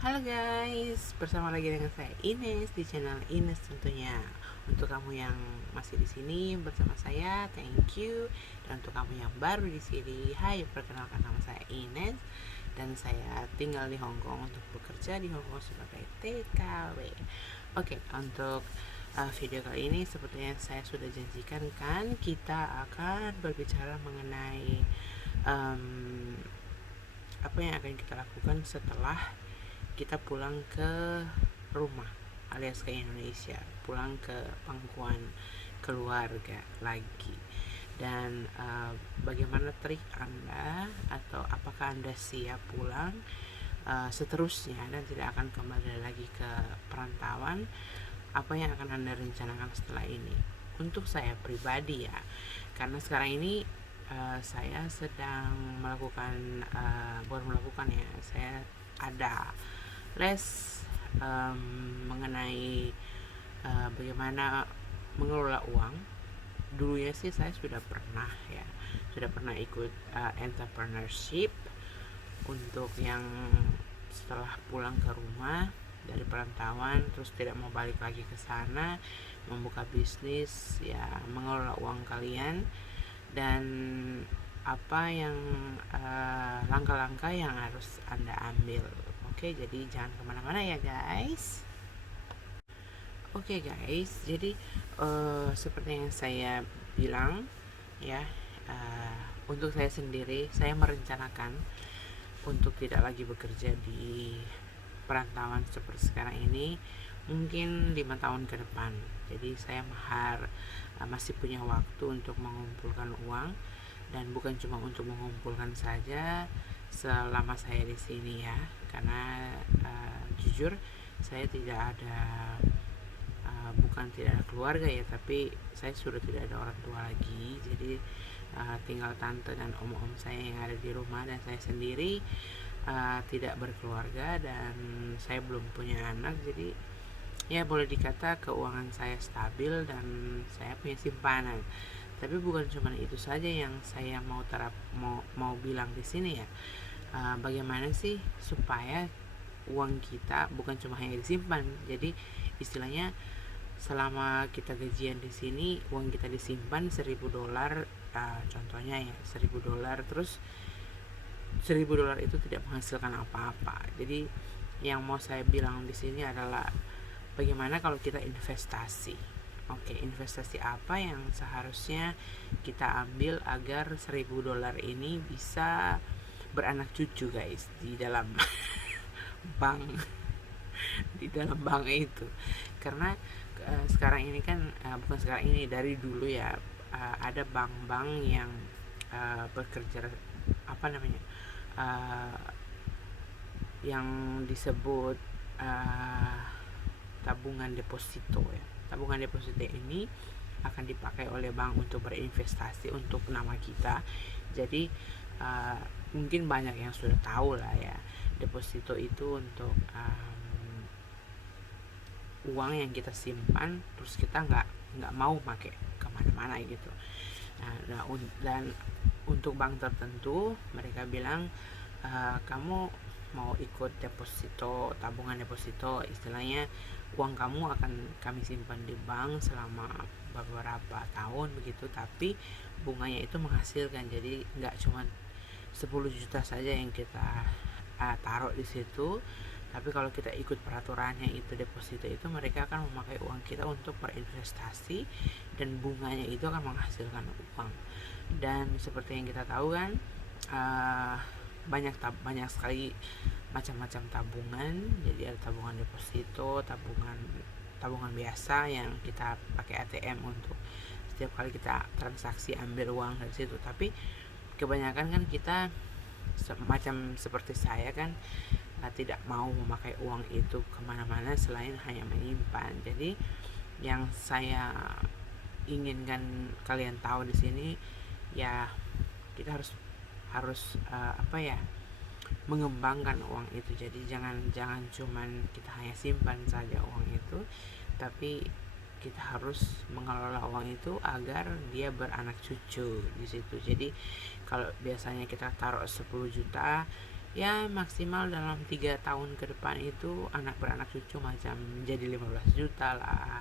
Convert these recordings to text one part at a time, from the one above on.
Halo guys, bersama lagi dengan saya Ines di channel Ines tentunya. Untuk kamu yang masih di sini bersama saya, thank you. Dan untuk kamu yang baru di sini, hai, perkenalkan nama saya Ines dan saya tinggal di Hong Kong untuk bekerja di Hong Kong sebagai TKW. Oke, untuk video kali ini seperti yang saya sudah janjikan kan, kita akan berbicara mengenai um, apa yang akan kita lakukan setelah kita pulang ke rumah alias ke Indonesia, pulang ke pangkuan keluarga lagi. Dan bagaimana trik Anda atau apakah Anda siap pulang seterusnya dan tidak akan kembali lagi ke perantauan? Apa yang akan Anda rencanakan setelah ini? Untuk saya pribadi ya, karena sekarang ini saya sedang melakukan bukan melakukan ya, saya ada les mengenai bagaimana mengelola uang. Dulunya sih saya sudah pernah ikut entrepreneurship untuk yang setelah pulang ke rumah dari perantauan terus tidak mau balik lagi ke sana, membuka bisnis ya, mengelola uang kalian dan apa yang langkah-langkah yang harus Anda ambil. Oke, jadi jangan kemana-mana ya guys. Oke guys, jadi seperti yang saya bilang ya, untuk saya sendiri saya merencanakan untuk tidak lagi bekerja di perantauan seperti sekarang ini mungkin 5 tahun ke depan. Jadi saya masih punya waktu untuk mengumpulkan uang, dan bukan cuma untuk mengumpulkan saja selama saya di sini ya, karena jujur saya tidak ada bukan tidak ada keluarga ya, tapi saya sudah tidak ada orang tua lagi. Jadi tinggal tante dan om-om saya yang ada di rumah, dan saya sendiri tidak berkeluarga dan saya belum punya anak. Jadi ya boleh dikata keuangan saya stabil dan saya punya simpanan. Tapi bukan cuma itu saja yang saya mau bilang di sini ya. Bagaimana sih supaya uang kita bukan cuma hanya disimpan. Jadi istilahnya selama kita gajian di sini uang kita disimpan $1.000, contohnya ya $1.000, terus $1.000 itu tidak menghasilkan apa-apa. Jadi yang mau saya bilang di sini adalah bagaimana kalau kita investasi. Oke, investasi apa yang seharusnya kita ambil agar $1.000 ini bisa beranak cucu guys di dalam bank, di dalam bank itu. Karena sekarang ini kan bukan sekarang ini, dari dulu ya, ada bank-bank yang bekerja apa namanya, uh, yang disebut uh, tabungan deposito ya. Tabungan deposito ini akan dipakai oleh bank untuk berinvestasi untuk nama kita. Jadi mungkin banyak yang sudah tahu lah ya, deposito itu untuk uang yang kita simpan terus kita nggak mau pakai kemana-mana gitu. Dan untuk bank tertentu mereka bilang kamu mau ikut deposito, tabungan deposito, istilahnya uang kamu akan kami simpan di bank selama beberapa tahun begitu, tapi bunganya itu menghasilkan. Jadi nggak cuma 10 juta saja yang kita taruh di situ, tapi kalau kita ikut peraturannya itu deposito itu, mereka akan memakai uang kita untuk berinvestasi dan bunganya itu akan menghasilkan uang. Dan seperti yang kita tahu kan, banyak sekali macam-macam tabungan. Jadi ada tabungan deposito, tabungan biasa yang kita pakai ATM untuk setiap kali kita transaksi ambil uang dari situ. Tapi kebanyakan kan kita semacam seperti saya kan tidak mau memakai uang itu kemana-mana selain hanya menyimpan. Jadi yang saya inginkan kalian tahu di sini ya, kita harus apa ya, mengembangkan uang itu. Jadi jangan cuman kita hanya simpan saja uang itu, tapi kita harus mengelola uang itu agar dia beranak cucu di situ. Jadi kalau biasanya kita taruh 10 juta, ya maksimal dalam 3 tahun ke depan itu anak beranak cucu macam jadi 15 juta lah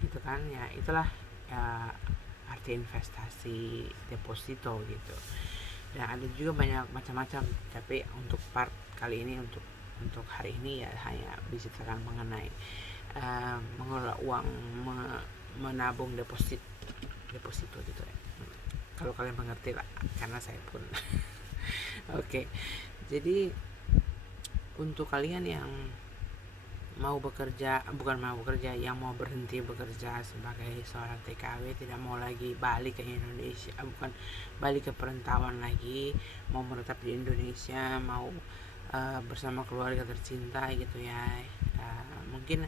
gitu kan. Ya itulah ya arti investasi deposito gitu. Dan ada juga banyak macam-macam, tapi untuk part kali ini, untuk hari ini ya hanya bicarakan mengenai mengelola uang, menabung deposito gitu ya, kalau kalian mengerti lah, karena saya pun oke. Jadi untuk kalian yang mau bekerja, bukan mau bekerja, yang mau berhenti bekerja sebagai seorang TKW, tidak mau lagi balik ke Indonesia, bukan balik ke perantauan lagi, mau menetap di Indonesia, mau bersama keluarga tercinta gitu ya. Mungkin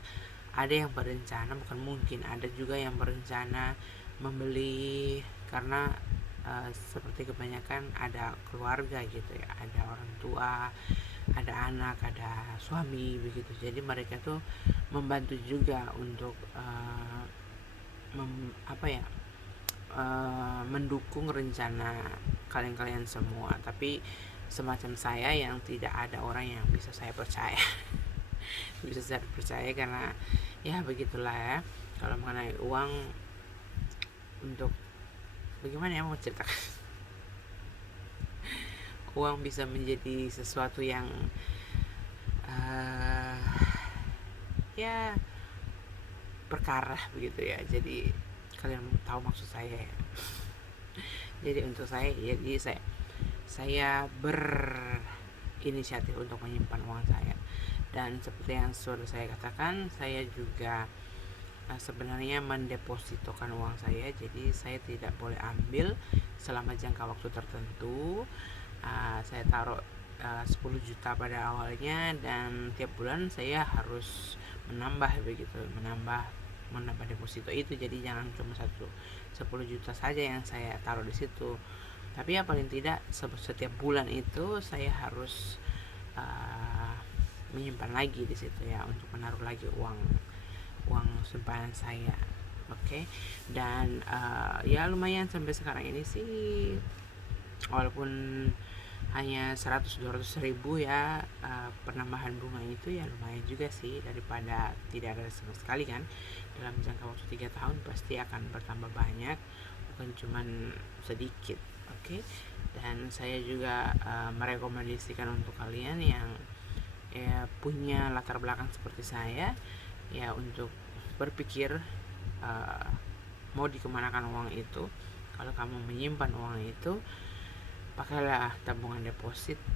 ada yang berencana, bukan mungkin, ada juga yang berencana membeli, karena seperti kebanyakan ada keluarga gitu ya, ada orang tua, ada anak, ada suami begitu. Jadi mereka tuh membantu juga untuk mendukung rencana kalian-kalian semua. Tapi semacam saya yang tidak ada orang yang bisa saya percaya bisa saya percaya, karena ya begitulah ya, kalau mengenai uang. Untuk bagaimana ya mau ceritakan uang bisa menjadi sesuatu yang ya perkara begitu ya. Jadi kalian tahu maksud saya ya. Jadi untuk saya, jadi saya berinisiatif untuk menyimpan uang saya. Dan seperti yang sudah saya katakan, saya juga sebenarnya mendepositokan uang saya. Jadi saya tidak boleh ambil selama jangka waktu tertentu. Saya taruh 10 juta pada awalnya, dan tiap bulan saya harus menambah begitu, menambah deposito itu. Jadi jangan cuma 10 juta saja yang saya taruh di situ, tapi ya paling tidak setiap bulan itu saya harus menyimpan lagi di situ ya, untuk menaruh lagi uang simpanan saya. Oke. Dan ya lumayan sampai sekarang ini sih, walaupun hanya 100-200 ribu ya, penambahan bunga itu ya lumayan juga sih, daripada tidak ada sama sekali kan. Dalam jangka waktu 3 tahun pasti akan bertambah banyak, bukan cuman sedikit. Oke. Dan saya juga merekomendasikan untuk kalian yang ya punya latar belakang seperti saya ya, untuk berpikir mau dikemanakan uang itu. Kalau kamu menyimpan uang itu, pakailah tabungan deposito.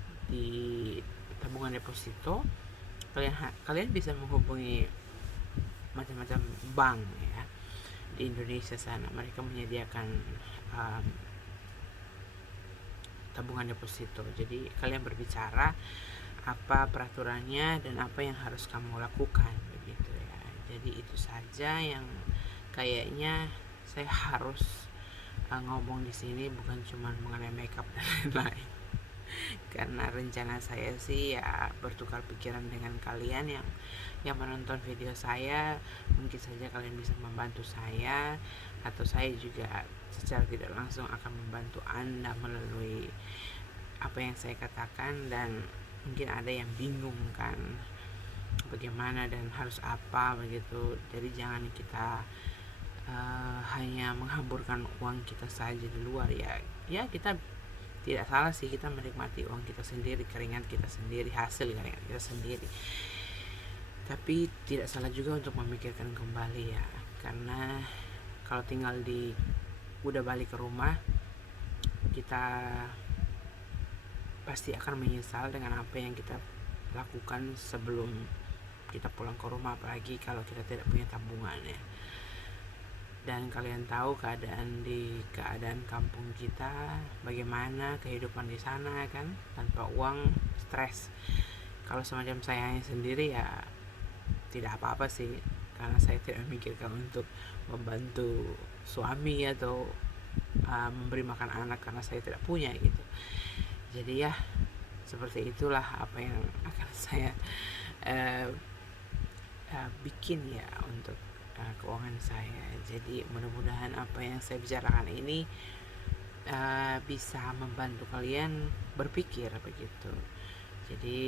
Kalian bisa menghubungi macam-macam bank ya di Indonesia sana. Mereka menyediakan tabungan deposito. Jadi kalian berbicara apa peraturannya dan apa yang harus kamu lakukan begitu ya. Jadi itu saja yang kayaknya saya harus ngomong di sini, bukan cuma mengenai makeup dan lain-lain. Karena rencana saya sih ya bertukar pikiran dengan kalian yang menonton video saya. Mungkin saja kalian bisa membantu saya, atau saya juga secara tidak langsung akan membantu Anda melalui apa yang saya katakan. Dan mungkin ada yang bingung kan bagaimana dan harus apa begitu. Jadi jangan kita hanya menghamburkan uang kita saja di luar ya. Ya kita tidak salah sih, kita menikmati uang kita sendiri, keringat kita sendiri, hasil keringat kita sendiri. Tapi tidak salah juga untuk memikirkan kembali ya, karena kalau udah balik ke rumah, kita pasti akan menyesal dengan apa yang kita lakukan sebelum kita pulang ke rumah, apalagi kalau kita tidak punya tabungan ya. Dan kalian tahu keadaan kampung kita, bagaimana kehidupan di sana kan, tanpa uang stres. Kalau semacam saya sendiri ya tidak apa-apa sih, karena saya tidak memikirkan untuk membantu suami atau memberi makan anak, karena saya tidak punya gitu. Jadi ya seperti itulah apa yang akan saya bikin ya untuk keuangan saya. Jadi mudah-mudahan apa yang saya bicarakan ini bisa membantu kalian berpikir begitu. Jadi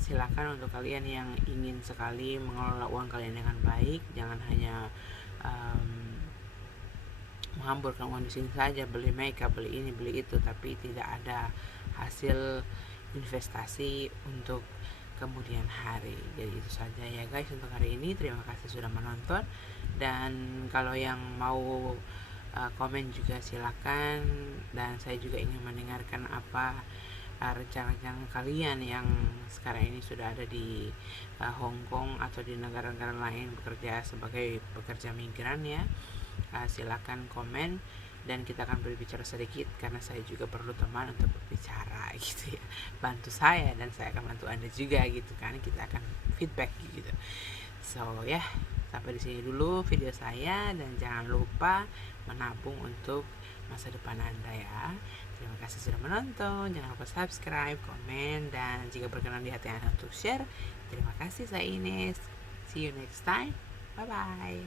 silakan untuk kalian yang ingin sekali mengelola uang kalian dengan baik, jangan hanya menghamburkan uang di sini saja, beli makeup, beli ini, beli itu, tapi tidak ada hasil investasi untuk kemudian hari. Jadi itu saja ya guys untuk hari ini. Terima kasih sudah menonton, dan kalau yang mau komen juga silakan, dan saya juga ingin mendengarkan apa rencana-rencana kalian yang sekarang ini sudah ada di Hong Kong atau di negara-negara lain bekerja sebagai pekerja migran ya. Silakan komen dan kita akan berbicara sedikit, karena saya juga perlu teman untuk berbicara gitu ya, bantu saya dan saya akan bantu Anda juga gitu kan, kita akan feedback gitu. So ya, sampai di sini dulu video saya, dan jangan lupa menabung untuk masa depan Anda ya. Terima kasih sudah menonton, jangan lupa subscribe, komen, dan jika berkenan di hati Anda untuk share. Terima kasih, saya Ines, see you next time, bye bye.